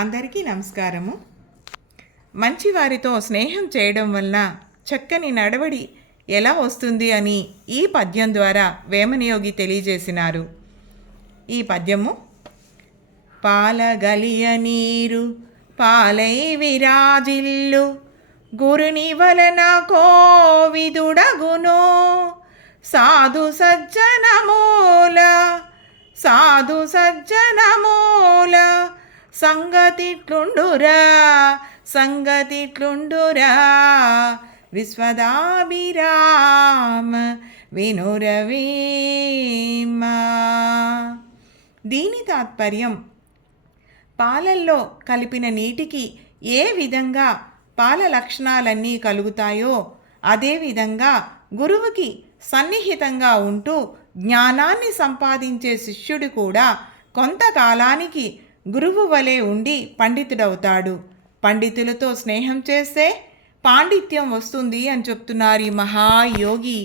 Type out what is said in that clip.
అందరికీ నమస్కారము. మంచివారితో స్నేహం చేయడం వలన చక్కని నడవడి ఎలా వస్తుంది అని ఈ పద్యం ద్వారా వేమనయోగి తెలియజేసినారు. ఈ పద్యము: పాలగలియ నీరు పాలై విరాజిల్లు గురుని వలన కోవిదుడగునో సాధు సజ్జనమూల సంగతిట్లుండురా విశ్వదాభిరామ వినురవీమ. దీని తాత్పర్యం, పాలల్లో కలిపిన నీటికి ఏ విధంగా పాల లక్షణాలన్నీ కలుగుతాయో అదేవిధంగా గురువుకి సన్నిహితంగా ఉంటూ జ్ఞానాన్ని సంపాదించే శిష్యుడు కూడా కొంతకాలానికి గురువు వలె ఉండి పండితుడవుతాడు. పండితులతో స్నేహం చేస్తే పాండిత్యం వస్తుంది అని చెప్తున్నారు ఈ మహాయోగి.